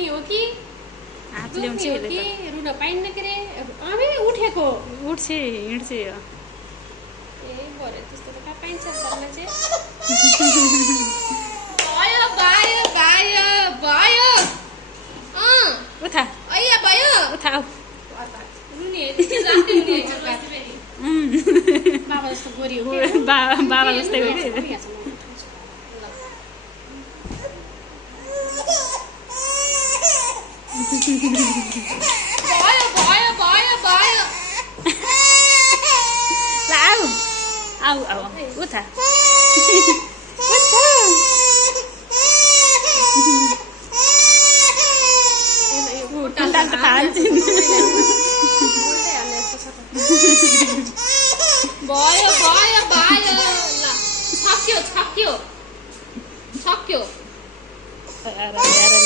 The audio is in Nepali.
उठ्ने हो कि हात दुख्ने ल्याउँछ हो यसले कि त रुन पाइन्न के रे अबे उठेको उठ्छ हिँड्छ यो ए भरे त्यस्तो त कहाँ पाइन्छ घरमा चाहिँ भयो भयो भयो भयो उठा अಯ್या भयो उठा आऊ रुने जान्दै हुने बाबा जस्तो गोरी हो बाबा जस्तै हो कि भयो भयो भयो भयो ल आऊ आऊ आऊ उठा कुण्डाल त खान्छ भयो भयो भयो ल सक्यो सक्यो सक्यो अरे